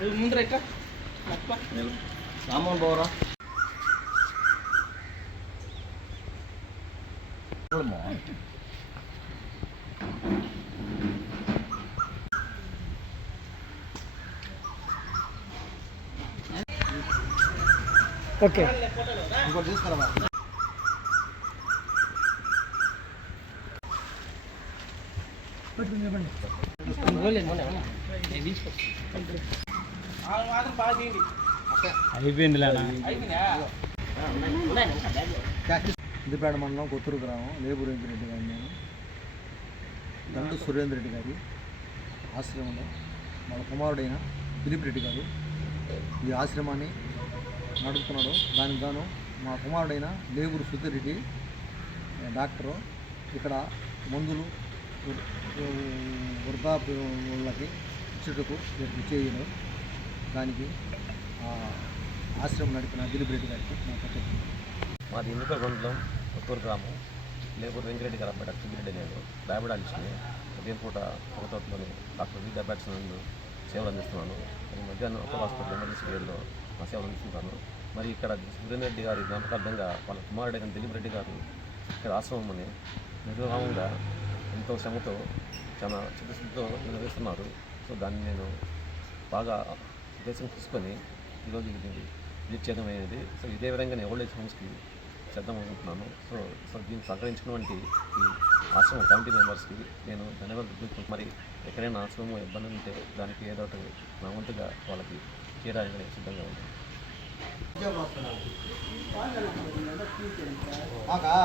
ముందర ఎక్క రామోహన్ బావరా ఓకే ఇంకోటి తీసుకురా అయిపోయింది ఇందిపేట మండలం కొత్తూరు గ్రామం లేబూరు వెంకరెడ్డి గారి నేను దండు సురేంద్ర రెడ్డి గారి ఆశ్రమంలో వాళ్ళ కుమారుడైన దిలీప్ రెడ్డి గారు ఈ ఆశ్రమాన్ని నడుపుతున్నాడు. దానికి గాను మా కుమారుడైన లేబూరు సుధీరెడ్డి డాక్టరు ఇక్కడ మందులు వృద్ధాప్యులకి ఇచ్చుటకు చేయను. దానికి ఆశ్రమం నడిపిన దిలీప్ రెడ్డి గారికి మాది ఇందుకూరు మండలం కొత్తూరు గ్రామం లేబూరు వెంకరెడ్డి గారు అబ్బాయి డాక్టర్ రెడ్డి నేను డయాబెటాలజిస్ట్ ఉదయం పూట ఒక తోటలోని డాక్టర్ వి డయాబెటిక్స్ నందు సేవలు అందిస్తున్నాను. మధ్యాహ్నం ఒక హాస్పిటల్ ఎమర్జెన్సీ కేర్లో నా సేవలు అందిస్తుంటాను. మరి ఇక్కడ సురేంద్ర రెడ్డి గారి జ్ఞాపకార్థంగా వాళ్ళ కుమారుడైన దిలీప్ రెడ్డి గారు ఇక్కడ ఆశ్రమం నిర్విరామంగా ఎంతో శ్రమతో చాలా చిత్తశుద్ధితో నిర్వహిస్తున్నారు. సో దాన్ని నేను బాగా ఉద్దేశం తీసుకొని ఈరోజు ఇది విజిట్ చేయడం అనేది. సో ఇదే విధంగా నేను ఓల్డ్ ఏజ్ హోమ్స్కి చేద్దాం అనుకుంటున్నాను. సో దీన్ని సహకరించినటువంటి ఈ ఆశ్రమం కమిటీ మెంబర్స్కి నేను ధన్యవాదాలు తెలుపుకుంటున్నాను. మరి ఎక్కడైనా ఆశ్రమం ఇబ్బంది ఉంటే దానికి ఏదో ఒకటి నా వంతుగా వాళ్ళకి చేయడానికి సిద్ధంగా ఉంది. బాగా